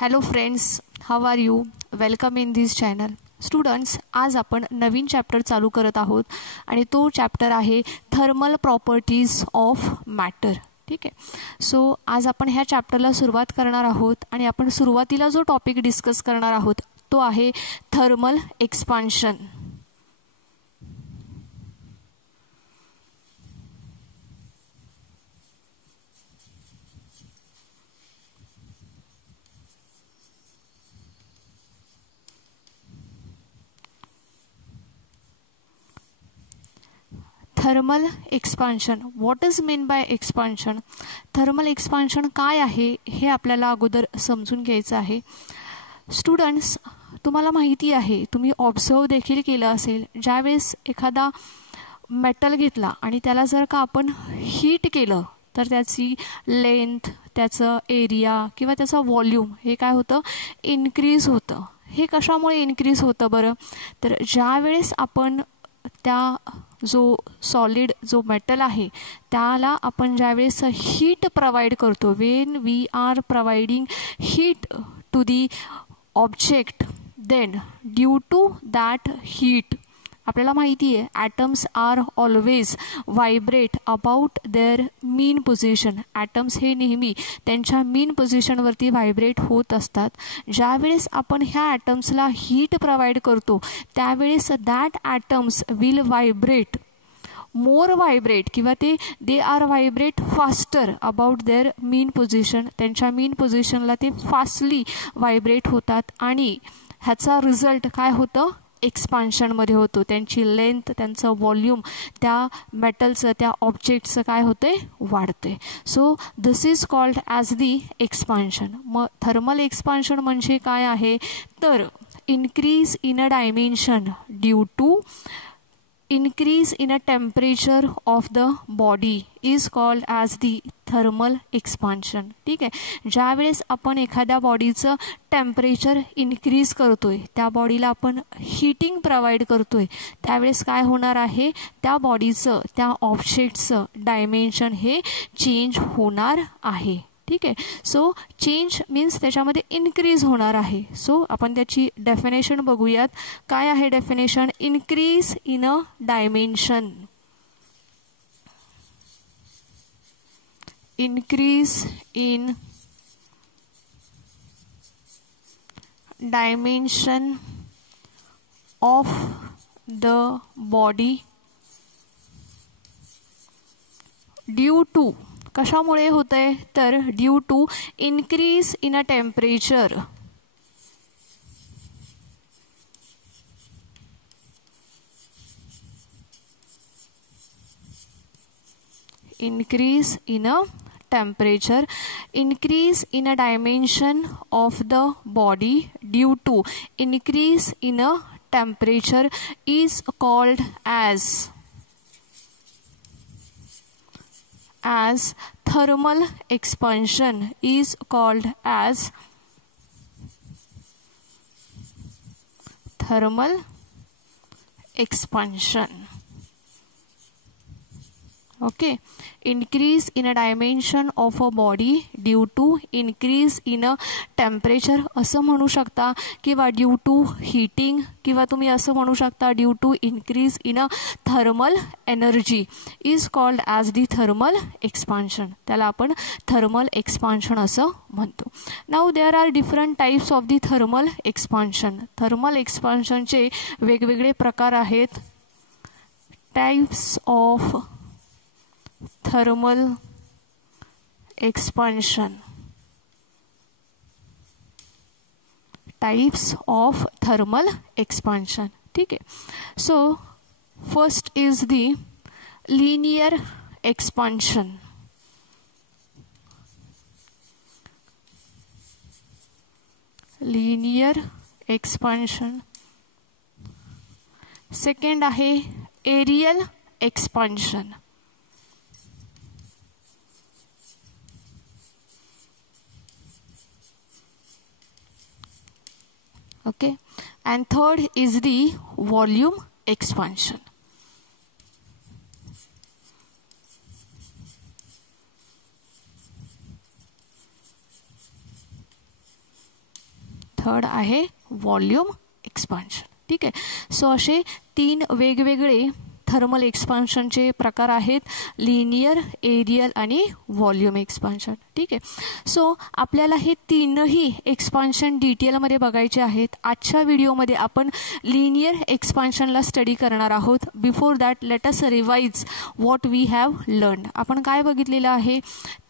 Hello friends, how are you? Welcome in this channel. Students, आज आपण नवीन chapter चालू करत आहोत आणि तो चॅप्टर आहे थर्मल प्रॉपर्टीज ऑफ मॅटर. ठीक आहे. सो आज आपण ह्या चॅप्टरला सुरुवात करणार आहोत आणि आपण सुरुवातीला जो टॉपिक डिस्कस करणार आहोत तो आहे thermal expansion. Thermal expansion. What is mean by expansion? Thermal expansion काय आहे हे आपल्याला अगोदर समजून घ्यायचं आहे. स्टुडंट्स, तुम्हाला माहिती आहे, तुम्ही ऑब्झर्व देखील केलं असेल, ज्यावेळेस एखादा मेटल घेतला आणि त्याला जर का आपण हीट केलं तर त्याची लेंथ, त्याचं एरिया किंवा त्याचं व्हॉल्यूम हे काय होतं, इन्क्रीज होतं. हे कशामुळे इन्क्रीज होतं बरं? तर ज्यावेळेस आपण त्या जो सॉलिड जो मेटल आहे त्याला आपण ज्यावेळेस हीट प्रोव्हाइड करतो, when we are providing heat to the object, then due to that heat आपल्याला माहिती आहे atoms are always vibrate about their mean position. Atoms हे नेहमी त्यांच्या मीन पोझिशनवरती व्हायब्रेट होत असतात. ज्यावेळेस आपण ह्या ॲटम्सला हीट प्रोव्हाइड करतो त्यावेळेस that atoms will vibrate more vibrate किंवा they are vibrate faster about their mean position. त्यांच्या मीन पोझिशनला ते फास्टली व्हायब्रेट होतात आणि ह्याचा रिझल्ट काय होतं, एक्सपान्शनमध्ये होतो. त्यांची लेंथ, त्यांचं व्हॉल्यूम त्या मेटलचं, त्या ऑब्जेक्टचं काय होते, वाढते. So this is called as the expansion. मग थर्मल एक्सपान्शन म्हणजे काय आहे, तर increase in a dimension due to increase in a temperature of the body is called as the thermal expansion. ठीक आहे. ज्यावेळेस आपण एखाद्या बॉडीचं टेम्परेचर इन्क्रीज करतोय, त्या बॉडीला आपण हीटिंग प्रोव्हाइड करतोय, त्यावेळेस काय होणार आहे, त्या बॉडीचं, त्या ऑब्जेक्टचं डायमेन्शन हे चेंज होणार आहे. ठीक आहे. सो चेंज मीन्स त्याच्यामध्ये इन्क्रीज होणार आहे. सो आपण त्याची डेफिनेशन बघूयात. काय आहे definition? Increase in a dimension. Increase in dimension of the body due to, कशामुळे होतंय, तर due to increase in a temperature. Increase in a temperature, increase in a dimension of the body due to increase in a temperature is called as thermal expansion, is called as thermal expansion. Okay. Increase in a dimension of a body due to increase in a temperature असं म्हणू शकता, किंवा due to heating, किंवा तुम्ही असं म्हणू शकता due to increase in a thermal energy is called as the thermal expansion. त्याला आपण थर्मल एक्सपान्शन असं म्हणतो. Now there are different types of the thermal expansion. Thermal एक्सपान्शनचे वेगवेगळे प्रकार आहेत. Types of thermal expansion. Types of thermal expansion. ठीक आहे. So first is the linear expansion. Linear expansion. Second आहे aerial expansion. Okay. And third is the volume expansion. Third आहे volume expansion. ठीक आहे. सो असे 3 वेगवेगळे थर्मल एक्सपान्शनचे प्रकार आहेत, लिनियर, एरियल आणि व्हॉल्यूम एक्सपान्शन. ठीक आहे. सो आपल्याला हे 3ही एक्सपान्शन डिटेलमध्ये बघायचे आहेत. आजच्या व्हिडिओमध्ये आपण लिनियर एक्सपान्शनला स्टडी करणार आहोत. Before that let us revise what we have learn. आपण काय बघितलेलं आहे,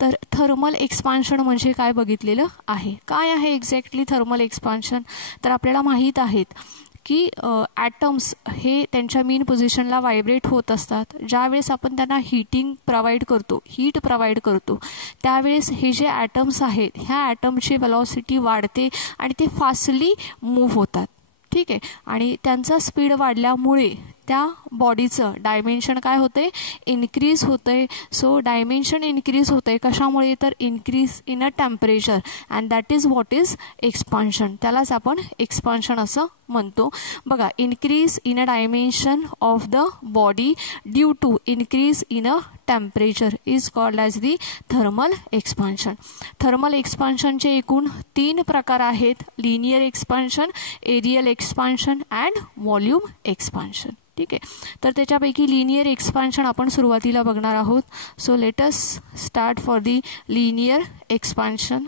तर थर्मल एक्सपान्शन म्हणजे काय बघितलेलं आहे. काय आहे एक्झॅक्टली थर्मल एक्सपान्शन, तर आपल्याला माहीत आहेत की ॲटम्स हे त्यांच्या मेन पोझिशनला व्हायब्रेट होत असतात. ज्यावेळेस आपण त्यांना हीट प्रोव्हाइड करतो त्यावेळेस हे जे ॲटम्स आहेत ह्या ॲटमची वेलॉसिटी वाढते आणि ते फास्टली मूव्ह होतात. ठीक आहे. आणि त्यांचा स्पीड वाढल्यामुळे त्या बॉडीचं डायमेन्शन काय होते, इन्क्रीज होतंय. सो डायमेन्शन इन्क्रीज होतंय कशामुळे, तर increase in a temperature and that is what is expansion. त्यालाच आपण एक्सपान्शन असं म्हणतो. बघा, increase in a dimension of the body due to increase in a temperature is called as the thermal expansion. Thermal एक्सपान्शनचे एकूण 3 प्रकार आहेत, linear expansion, areal expansion and volume expansion. ठीक आहे. तर त्याच्यापैकी लिनियर एक्सपान्शन आपण सुरुवातीला बघणार आहोत. So let us start for the linear expansion.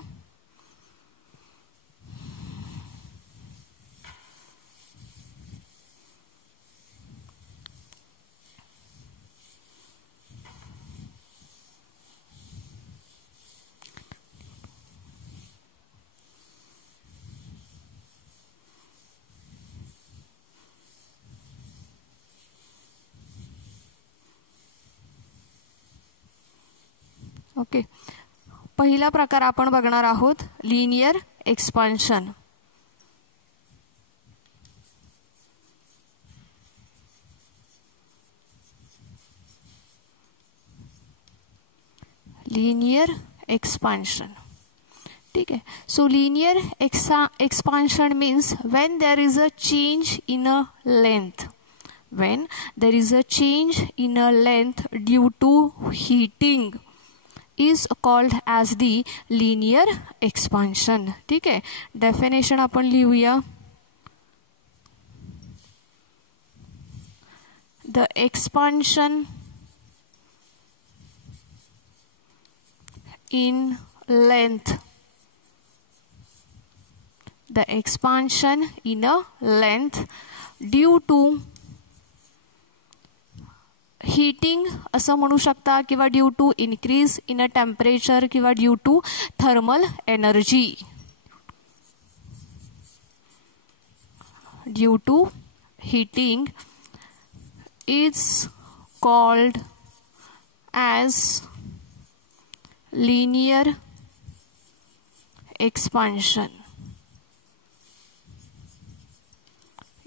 Okay. पहिला प्रकार आपण बघणार आहोत लिनियर एक्सपान्शन. Linear expansion. ठीक आहे. So linear expansion means when there is a change in a length. When there is a change in a length due to heating is called as the linear expansion. ठीक आहे. Definition आपण लिहूया. The expansion in length. The expansion in a length due to heating असं म्हणू शकता, किंवा due to increase in a temperature, किंवा due to thermal energy. Due to heating is called as linear expansion.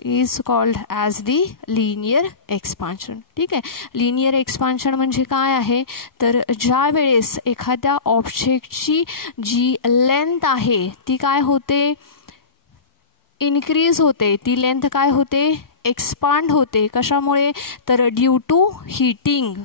Is called as the linear expansion. ठीक आहे. Linear expansion म्हणजे काय आहे, तर ज्या वेळेस एखाद्या ऑब्जेक्टची जी लेंथ आहे ती काय होते, इन्क्रीज होते. ती लेंथ काय होते, एक्सपांड होते. कशामुळे, तर ड्यू टू हीटिंग.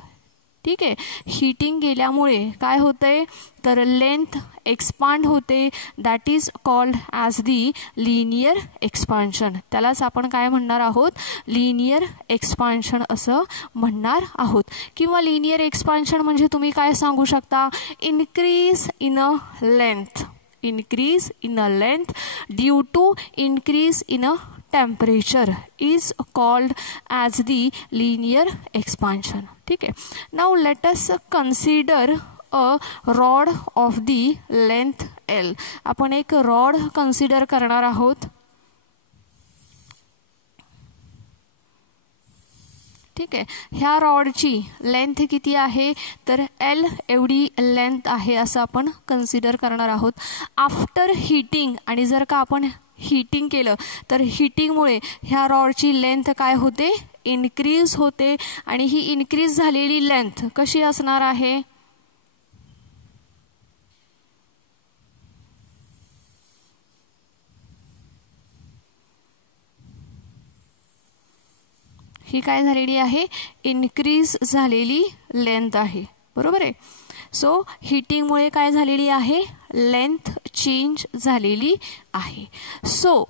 ठीक आहे. हीटिंग गेल्यामुळे काय होतंय, तर लेंथ एक्सपांड होते. That is called as the linear expansion. त्यालाच आपण काय म्हणणार आहोत, लिनियर एक्सपान्शन असं म्हणणार आहोत. किंवा लिनियर एक्सपान्शन म्हणजे तुम्ही काय सांगू शकता, increase in a length. Increase in a length due to increase in a temperature is called as the linear expansion. ठीक आहे. Now let us consider a rod of the length L. आपण एक rod consider करणार आहोत. ठीक आहे. ह्या रॉडची length किती आहे, तर L एवढी लेंथ आहे असं आपण कन्सिडर करणार आहोत. आफ्टर हीटिंग, आणि जर का आपण हीटिंग केलं तर हीटिंगमुळे ह्या रॉडची लेंथ काय होते, इन्क्रीज होते. आणि ही इन्क्रीज झालेली लेंथ कशी असणार आहे, ही काय झालेली आहे, इन्क्रीज झालेली लेंथ आहे. बरोबर आहे. सो हीटिंगमुळे काय झालेली आहे, लेंथ चेंज झालेली आहे. So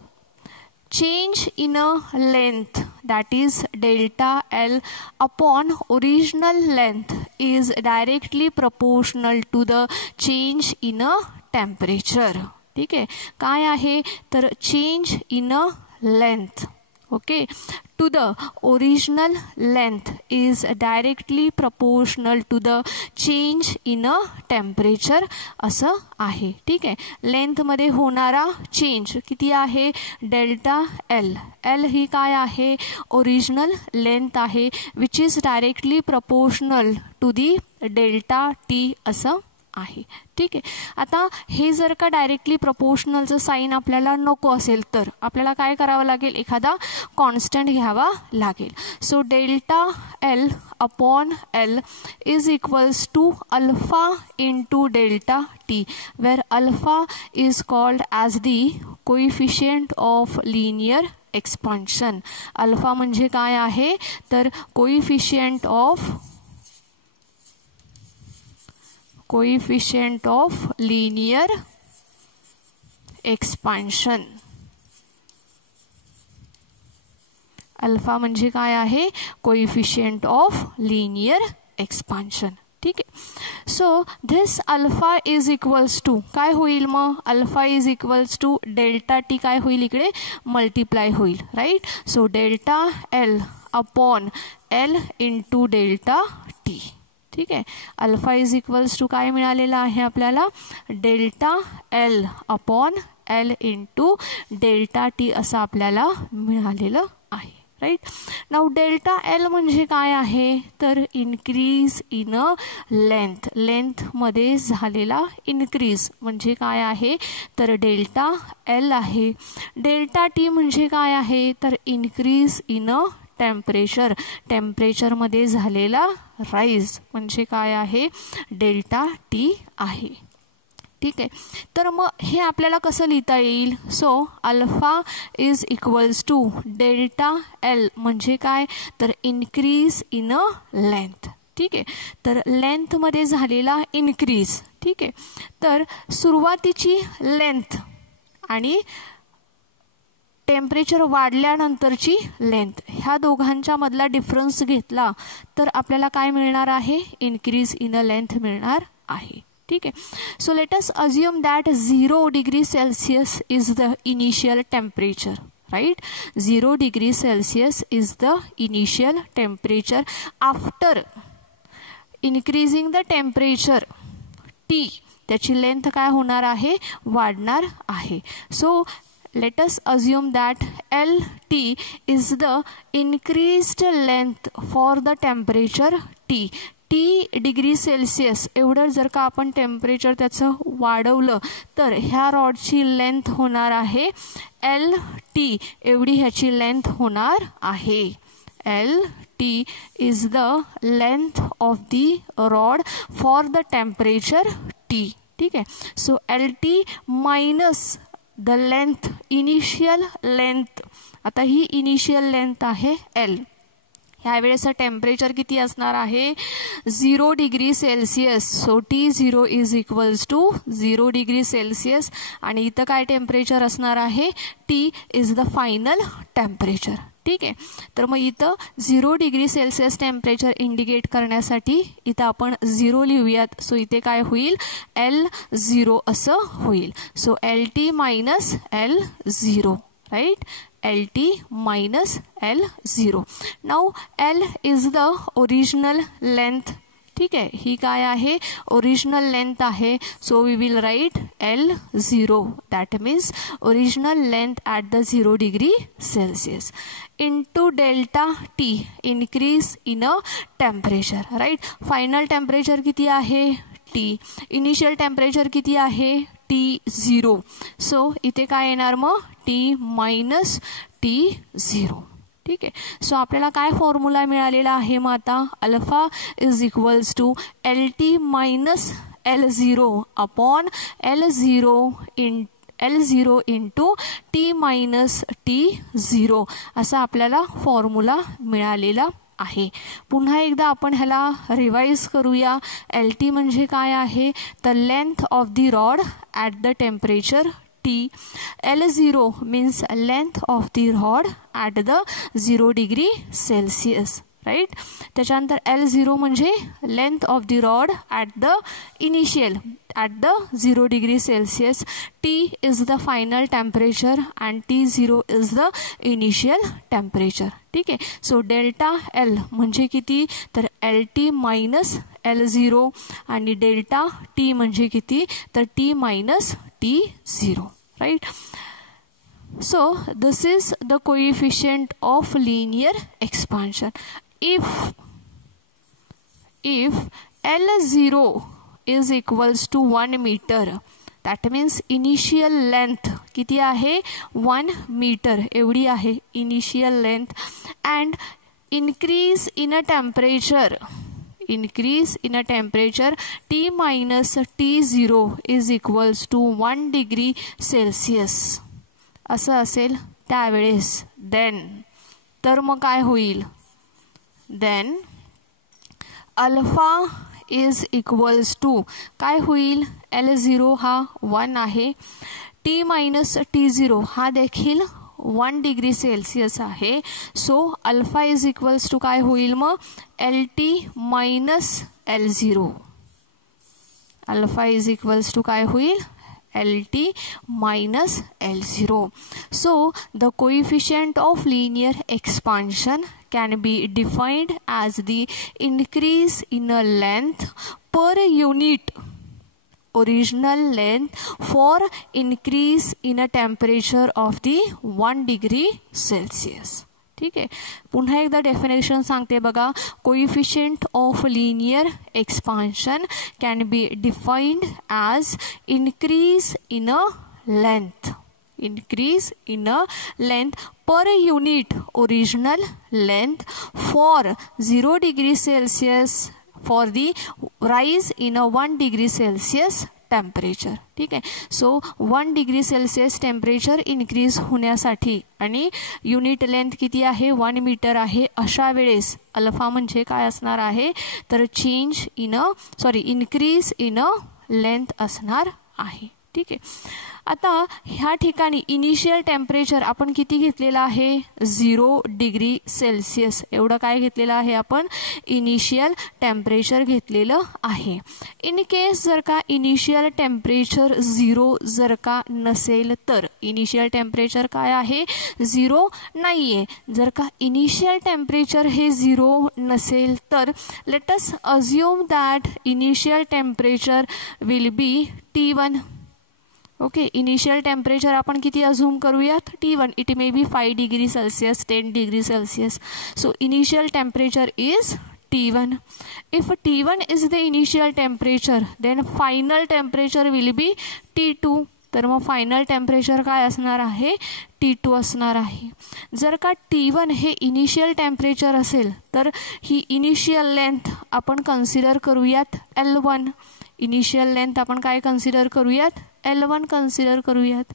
change in a length, that is delta L upon original length, is directly proportional to the change in a temperature. ठीक आहे, काय आहे तर change in a length, okay, to the original length is directly proportional to the change in a temperature असं आहे. ठीक आहे, length मध्ये होणारा चेंज किती आहे डेल्टा एल. एल ही काय आहे ओरिजिनल लेंथ आहे which is directly proportional to the delta T असं आहे. ठीक आहे, आता हे जर का डायरेक्टली प्रपोर्शनलचं साइन आपल्याला नको असेल तर आपल्याला काय करावं लागेल, एखादा कॉन्स्टंट घ्यावा लागेल. So delta L upon L is equals to alpha into delta T, where alpha is called as the coefficient of linear expansion. Alpha म्हणजे काय आहे तर coefficient of linear expansion. Alpha म्हणजे काय आहे कोइफिशियंट ऑफ लिनियर एक्सपान्शन. ठीक आहे, so this alpha is equals to काय होईल मग alpha is equals to delta T काय होईल इकडे मल्टिप्लाय होईल. Right, so delta L upon L into delta T. ठीक आहे, अल्फा इज इक्वल्स टू काय मिळालेलं आहे आपल्याला delta L upon L into delta T असं आपल्याला मिळालेलं आहे. राईट, नाउ डेल्टा एल म्हणजे काय आहे तर इन्क्रीज इन अ लेंथ. लेंथमध्ये झालेला इन्क्रीज म्हणजे काय आहे तर डेल्टा एल आहे. डेल्टा टी म्हणजे काय आहे तर इन्क्रीज इन अ टेम्परेचर. टेम्परेचरमध्ये झालेला राईज म्हणजे काय आहे डेल्टा टी आहे. ठीक आहे, तर मग हे आपल्याला कसं लिहिता येईल. So alpha is equals to delta L म्हणजे काय तर इन्क्रीज इन अ लेंथ. ठीक आहे, तर लेंथमध्ये झालेला इन्क्रीज. ठीक आहे, तर सुरुवातीची लेंथ आणि टेम्परेचर वाढल्यानंतरची लेंथ ह्या दोघांच्या मधला डिफरन्स घेतला तर आपल्याला काय मिळणार आहे इन्क्रीज इन अ लेंथ मिळणार आहे. ठीक आहे, so let us assume that 0 degree Celsius is the initial temperature. Right, 0 degree Celsius is the initial temperature. After increasing the temperature T त्याची लेंथ काय होणार आहे वाढणार आहे. So let us assume that LT is the increased length for the temperature T. T degree Celsius एवढं जर का आपण टेम्परेचर त्याचं वाढवलं तर ह्या रॉडची लेंथ होणार आहे LT एवढी ह्याची लेंथ होणार आहे. LT is the length of the rod for the temperature T. ठीक आहे, so LT minus the length initial length. आता ही इनिशियल लेंथ आहे एल. ह्यावेळेचं टेम्परेचर किती असणार आहे 0 degree Celsius. So T0 is equals to 0 degree Celsius आणि इथं काय टेम्परेचर असणार आहे T is the final temperature. ठीक आहे, तर मग इथं 0 डिग्री सेल्सियस टेम्परेचर इंडिकेट करण्यासाठी इथं आपण 0 लिहूयात. सो इथे काय होईल L0 असं होईल. So LT minus L0. Right, LT minus L0. Now L is the original length. ठीक आहे, ही काय आहे ओरिजिनल लेंथ आहे. So we will write L0 that means original length at the 0 degree Celsius into delta T increase in a temperature. Right, final temperature किती आहे T. Initial temperature किती आहे T0. सो इथे काय येणार मग T मायनस T0. ठीक आहे, सो आपल्याला काय फॉर्म्युला मिळालेला आहे मग आता alpha is equals to LT minus L0 upon L0 into T minus T0 असा आपल्याला फॉर्म्युला मिळालेला आहे. पुन्हा एकदा आपण ह्याला रिवाइज करूया. LT म्हणजे काय आहे, तर length of the rod at the temperature T. L0 means length of the rod at the 0 degree Celsius, right? त्याच्यानंतर L0 म्हणजे length of the rod at the initial at the 0 degree Celsius. T is the final temperature and T0 is the initial temperature. ठीक आहे. So delta L म्हणजे किती, तर LT minus L0 आणि delta T म्हणजे किती, तर T minus T0, right? So this is the coefficient of linear expansion. If L0 is equals to 1 meter, that means initial length किती आहे, 1 meter एवढी आहे initial length, and increase in a temperature T minus T0 is equals to 1 degree Celsius असं असेल त्यावेळेस, then तर मग काय होईल, then alpha is equals to काय होईल, L0 हा 1 आहे, T minus T0 हा देखील 1 डिग्री सेल्सिअस आहे. So alpha is equals to काय होईल मग, LT minus L0. Alpha is equals to काय होईल, LT minus L0. So the coefficient of linear expansion can be defined as the increase in a length per unit original length for increase in a temperature of the 1 degree Celsius. ठीक आहे. पुन्हा एकदा definition सांगते बघा. Coefficient of linear expansion can be defined as increase in a length per unit original length for 0 degree Celsius for the rise in a 1 degree Celsius temperature. ठीक आहे. So 1 degree Celsius temperature increase होण्यासाठी आणि unit length किती आहे, 1 metre आहे, अशा वेळेस alpha म्हणजे काय असणार आहे, तर इन्क्रीज इन अ लेंथ असणार आहे. ठीक आहे. आता ह्या ठिकाणी इनिशियल टेम्परेचर आपण किती घेतलेलं आहे, 0 डिग्री सेल्सिअस एवढं काय घेतलेलं आहे आपण, इनिशियल टेम्परेचर घेतलेलं आहे. इन केस जर का इनिशियल टेम्परेचर 0 जर का नसेल तर, इनिशियल टेम्परेचर काय आहे, 0 नाहीये. जर का इनिशियल टेम्परेचर हे 0 नसेल तर late us assume that initial temperature will be T1. Okay. Initial temperature आपण किती अज्यूम करूयात, T1. It may B 5 degree Celsius, 10 degree Celsius. So initial temperature is T1. If T1 is the initial temperature, then final temperature will be T2. तर मग final temperature काय असणार आहे, T2 असणार आहे. जर का T1 हे इनिशियल टेम्परेचर असेल तर ही इनिशियल लेंथ आपण कन्सिडर करूयात L1. इनिशियल लेंथ आपण काय कन्सिडर करूयात, L1 कन्सिडर करूयात.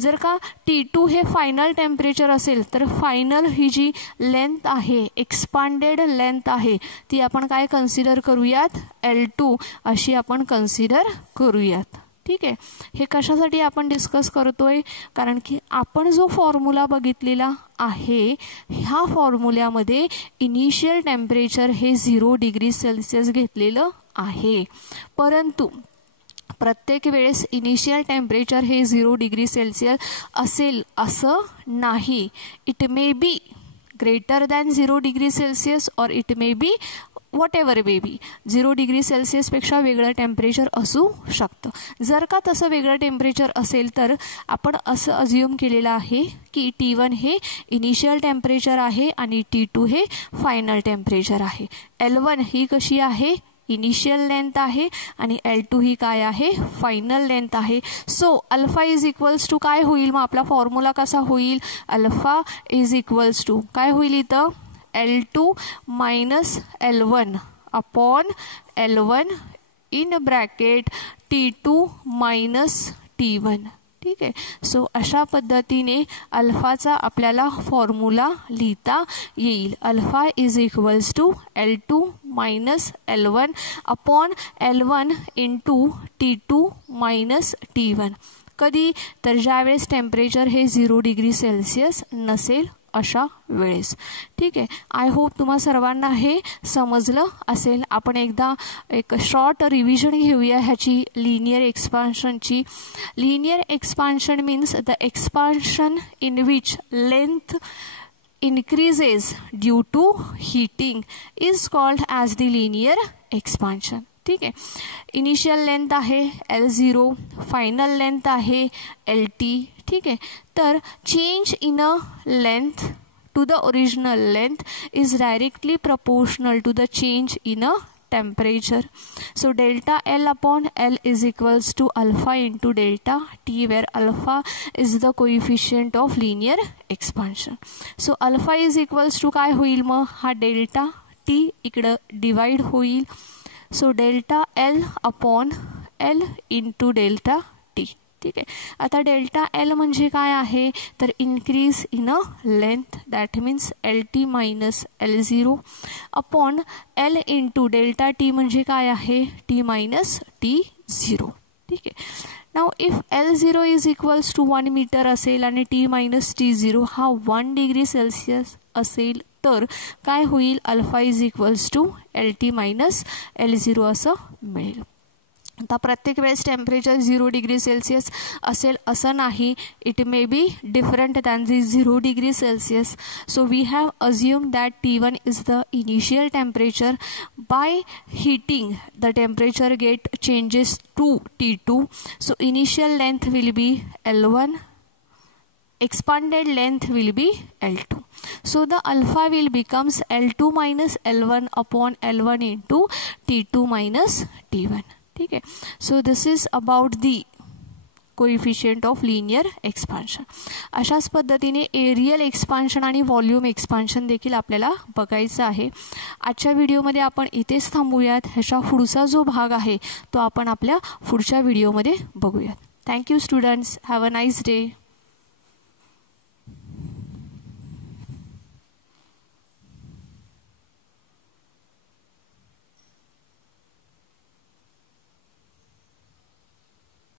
जर का T2 हे फायनल टेम्परेचर असेल तर फायनल ही जी लेंथ आहे, एक्सपांडेड लेंथ आहे, ती आपण काय कन्सिडर करूयात, L2 अशी आपण कन्सिडर करूयात. ठीक आहे. हे कशासाठी आपण डिस्कस करतोय, कारण की आपण जो फॉर्म्युला बघितलेला आहे ह्या फॉर्म्युल्यामध्ये इनिशियल टेम्परेचर हे 0 डिग्री सेल्सिअस घेतलेलं आहे, परंतु प्रत्येक वेळेस इनिशियल टेम्परेचर हे 0 डिग्री सेल्सिअस असेल असं नाही. It may be greater than 0 degree Celsius और it may be whatever baby 0 degree सेल्सिअसपेक्षा वेगळं टेम्परेचर असू शकतं. जर का तसं वेगळं टेम्परेचर असेल तर आपण असं अज्युम केलेलं आहे की T1 हे इनिशियल टेम्परेचर आहे आणि T2 हे फायनल टेम्परेचर आहे. L1 ही कशी आहे, इनिशियल लेंथ आहे आणि L2 ही काय आहे, फायनल लेंथ आहे. So alpha is equals to काय होईल, मग आपला फॉर्म्युला कसा होईल, अल्फा इज इक्वल्स टू काय होईल इथं, L2 minus L1 upon L1 in bracket T2 minus T1. ठीक आहे. सो अशा पद्धतीने अल्फाचा आपल्याला फॉर्म्युला लिहिता येईल. Alpha is equals to L2 minus L1 upon L1 into T2 minus T1. कधी तर ज्यावेळेस टेम्परेचर हे 0 डिग्री सेल्सिअस नसेल अशा वेळेस. ठीक आहे. आय होप तुम्हा सर्वांना हे समजलं असेल. आपण एकदा एक शॉर्ट रिव्हिजन घेऊया ह्याची लिनियर एक्सपान्शनची. Linear expansion means the expansion in which length increases due to heating is called as the linear expansion. ठीक आहे. इनिशियल लेंथ आहे L0, फायनल लेंथ आहे LT. ठीक आहे. तर change in a length to the original length is directly proportional to the change in a temperature. So delta L upon L is equals to alpha into delta T, where alpha is the coefficient of linear expansion. So alpha is equals to काय होईल मग हा delta T इकडं divide होईल. So delta L upon L into delta T. ठीक आहे. आता delta L म्हणजे काय आहे तर increase in a length, that means LT minus L0 upon L into delta T म्हणजे काय आहे T मायनस T0. ठीक आहे. Now if L0 is equals to 1 metre असेल आणि T मायनस T0 हा 1 डिग्री सेल्सिअस असेल तर काय होईल alpha is equals to LT minus L0 असं मिळेल. आता प्रत्येक वेळेस टेम्परेचर 0 डिग्री सेल्सिअस असेल असं नाही. It may be different than the 0 degree Celsius. So we have assume that T1 is the initial temperature. By heating the temperature get changes to T2. So initial length will be L1, expanded length will be L2. So the alpha will becomes L2 minus L1 upon L1 into T2 minus T1. ठीक आहे. So this is about the coefficient of linear expansion. अशाच पद्धतीने aerial expansion आणि volume expansion देखील आपल्याला बघायचं आहे. आजच्या व्हिडिओमध्ये आपण इथेच थांबूयात. ह्याचा पुढचा जो भाग आहे तो आपण आपल्या पुढच्या व्हिडिओमध्ये बघूयात. Thank you students. Have a nice day.